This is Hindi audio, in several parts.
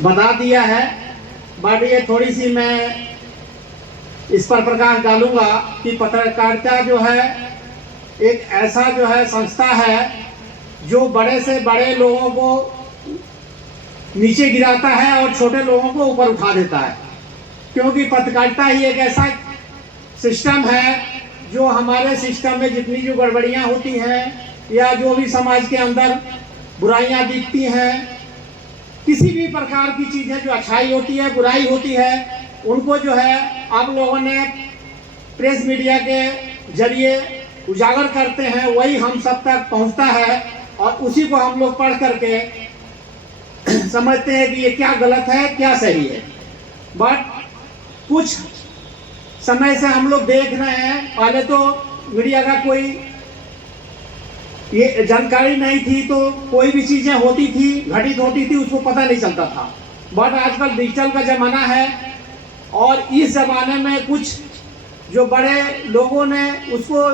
बता दिया है, बट ये थोड़ी सी मैं इस पर प्रकाश डालूंगा कि पत्रकारिता जो है एक ऐसा जो है संस्था है जो बड़े से बड़े लोगों को नीचे गिराता है और छोटे लोगों को ऊपर उठा देता है, क्योंकि पत्रकारिता ही एक ऐसा सिस्टम है जो हमारे सिस्टम में जितनी जो गड़बड़ियां होती हैं या जो भी समाज के अंदर बुराइयां दिखती हैं, किसी भी प्रकार की चीज़ें जो अच्छाई होती है बुराई होती है, उनको जो है आप लोगों ने प्रेस मीडिया के जरिए उजागर करते हैं, वही हम सब तक पहुंचता है और उसी को हम लोग पढ़ करके समझते हैं कि ये क्या गलत है क्या सही है। बट कुछ समय से हम लोग देख रहे हैं, पहले तो मीडिया का कोई ये जानकारी नहीं थी, तो कोई भी चीजें होती थी घटित होती थी उसको पता नहीं चलता था। बट आजकल डिजिटल का जमाना है और इस जमाने में कुछ जो बड़े लोगों ने उसको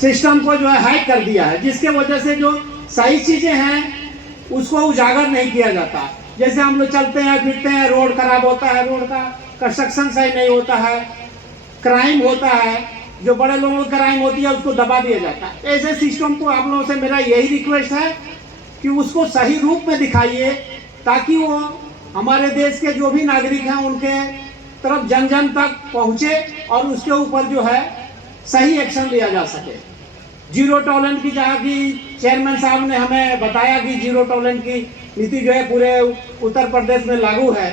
सिस्टम को जो है हैक कर दिया है, जिसके वजह से जो सही चीजें हैं उसको उजागर नहीं किया जाता। जैसे हम लोग चलते हैं फिरते हैं, रोड खराब होता है, रोड का कंस्ट्रक्शन सही नहीं होता है, क्राइम होता है, जो बड़े लोगों की क्राइम होती है उसको दबा दिया जाता है। ऐसे सिस्टम को आप लोगों से मेरा यही रिक्वेस्ट है कि उसको सही रूप में दिखाइए, ताकि वो हमारे देश के जो भी नागरिक हैं उनके तरफ जन जन तक पहुंचे और उसके ऊपर जो है सही एक्शन लिया जा सके। जीरो टॉलरेंस की, जहाँ की चेयरमैन साहब ने हमें बताया कि जीरो टॉलरेंस की नीति जो है पूरे उत्तर प्रदेश में लागू है,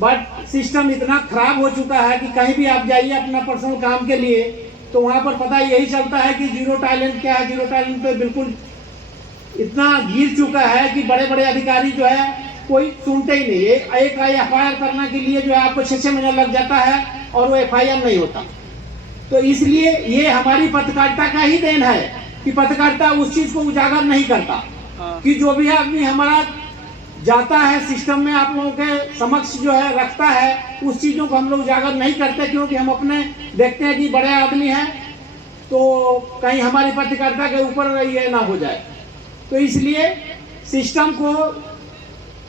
बट सिस्टम इतना खराब हो चुका है कि कहीं भी आप जाइए अपना पर्सनल काम के लिए तो वहाँ पर पता यही चलता है कि जीरो टॉलरेंस क्या है। जीरो टॉलरेंस पे बिल्कुल इतना गिर चुका है कि बड़े बड़े अधिकारी जो है कोई सुनते ही नहीं। एक FIR करने के लिए जो है आपको 6-6 महीना लग जाता है और वो FIR नहीं होता। तो इसलिए ये हमारी पत्रकारिता का ही देन है कि पत्रकारिता उस चीज को उजागर नहीं करता कि जो भी आदमी हमारा जाता है सिस्टम में आप लोगों के समक्ष जो है रखता है, उस चीजों को हम लोग उजागर नहीं करते, क्योंकि हम अपने देखते हैं कि बड़े आदमी हैं तो कहीं हमारी पत्रकारिता के ऊपर ये ना हो जाए। तो इसलिए सिस्टम को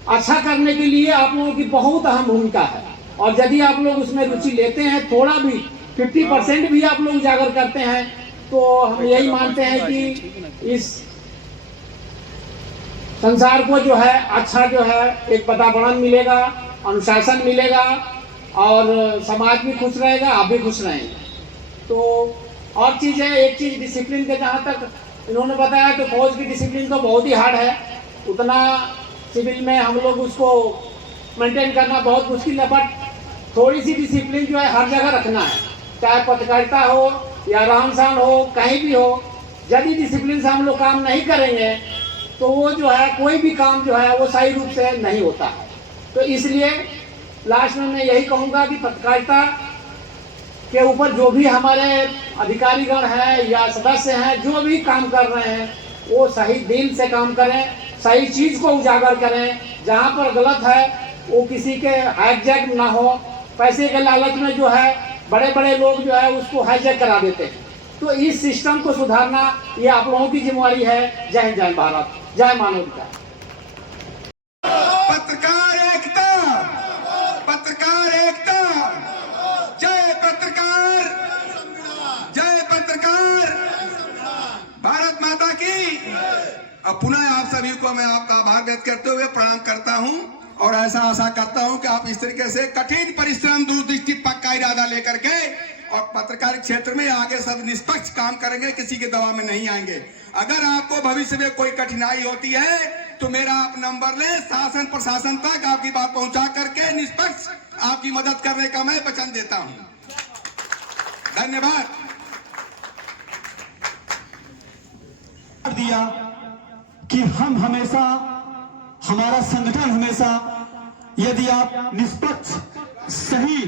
अच्छा करने के लिए आप लोगों की बहुत अहम भूमिका है, और यदि आप लोग उसमें रुचि लेते हैं, थोड़ा भी 50% भी आप लोग उजागर करते हैं, तो हम यही मानते हैं कि इस संसार को जो है अच्छा जो है एक वातावरण मिलेगा, अनुशासन मिलेगा और समाज भी खुश रहेगा, आप भी खुश रहेंगे। तो और चीज़ है, एक चीज़ डिसिप्लिन के जहाँ तक इन्होंने बताया, तो फौज की डिसिप्लिन तो बहुत ही हार्ड है, उतना सिविल में हम लोग उसको मेंटेन करना बहुत मुश्किल है। बट थोड़ी सी डिसिप्लिन जो है हर जगह रखना है, चाहे पत्रकारिता हो या रहन सहन हो, कहीं भी हो। यदि डिसिप्लिन से हम लोग काम नहीं करेंगे तो वो जो है कोई भी काम जो है वो सही रूप से नहीं होता है। तो इसलिए लास्ट में मैं यही कहूँगा कि पत्रकारिता के ऊपर जो भी हमारे अधिकारीगण हैं या सदस्य हैं जो भी काम कर रहे हैं, वो सही दिल से काम करें, सही चीज़ को उजागर करें। जहाँ पर गलत है वो किसी के हाईजैक ना हो, पैसे के लालच में जो है बड़े बड़े लोग जो है उसको हाईजैक करा देते हैं। तो इस सिस्टम को सुधारना ये आप लोगों की जिम्मेवारी है। जय हिंद, जय भारत, जय मानवता। पत्रकार एकता, पत्रकार एकता, जय पत्रकार, जय पत्रकार, भारत माता की। अब पुनः आप सभी को मैं आपका आभार व्यक्त करते हुए प्रणाम करता हूं और ऐसा आशा करता हूं कि आप इस तरीके से कठिन परिश्रम, दूरदृष्टि, पक्का इरादा लेकर के और पत्रकार क्षेत्र में आगे सब निष्पक्ष काम करेंगे, किसी के दबाव में नहीं आएंगे। अगर आपको भविष्य में कोई कठिनाई होती है तो मेरा आप नंबर लें, शासन प्रशासन तक आपकी बात पहुंचा करके निष्पक्ष आपकी मदद करने का मैं वचन देता हूं। धन्यवाद। दिया कि हम हमेशा, हमारा संगठन हमेशा, यदि आप निष्पक्ष, सही,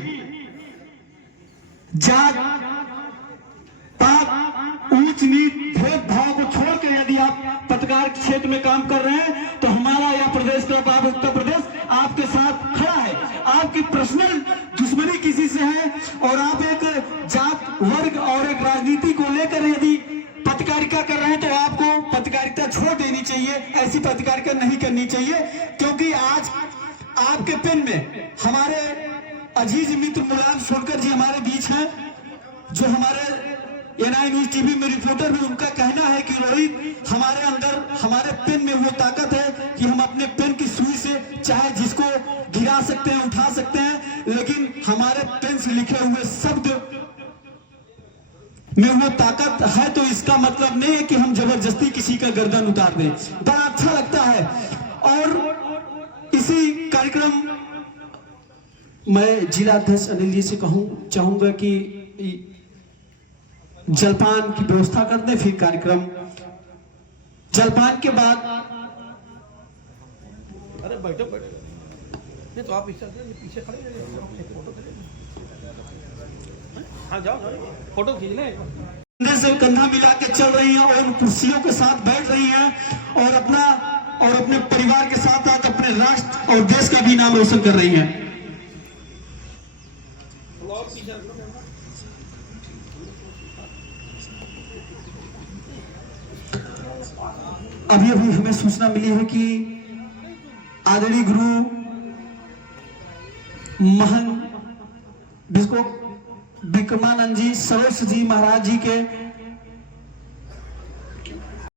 जात पात, ऊंच नीच, भेदभाव को छोड़कर यदि आप पत्रकार क्षेत्र में काम कर रहे हैं तो हमारा यह प्रदेश का उत्तर प्रदेश आपके साथ खड़ा है। आपकी पर्सनल दुश्मनी किसी से है और आप एक जात, वर्ग और एक राजनीति को लेकर यदि पत्रकारिता कर रहे हैं तो आपको पत्रकारिता छोड़ देनी चाहिए। ऐसी पत्रकारिता नहीं करनी चाहिए, क्योंकि आज आपके पेन में हमारे अजीज मित्र मुलायम सोनकर जी हमारे बीच हैं, जो हमारे NI न्यूज टीवी में रिपोर्टर भी। उनका कहना है कि रोहित, हमारे अंदर हमारे पेन में वो ताकत है कि हम अपने पेन की सुई से चाहे जिसको गिरा सकते हैं, उठा सकते हैं, लेकिन हमारे पेन से लिखे हुए शब्द में वो ताकत है। तो इसका मतलब नहीं है कि हम जबरदस्ती किसी का गर्दन उतार दें। बड़ा अच्छा लगता है। और इसी कार्यक्रम मैं जिला अध्यक्ष अनिल जी से चाहूंगा कि जलपान की व्यवस्था कर दें, फिर कार्यक्रम जलपान के बाद। अरे बैठो नहीं तो आप पीछे खड़े फोटो हाँ जाओ फोटो खींच लें। कंधे से कंधा मिला के चल रही हैं और उन कुर्सियों के साथ बैठ रही हैं और अपने परिवार के साथ साथ अपने राष्ट्र और देश का भी नाम रोशन कर रही हैं। अभी हमें सूचना मिली है कि आदरणीय गुरु महंत विक्रमानंद जी सरोज जी महाराज जी के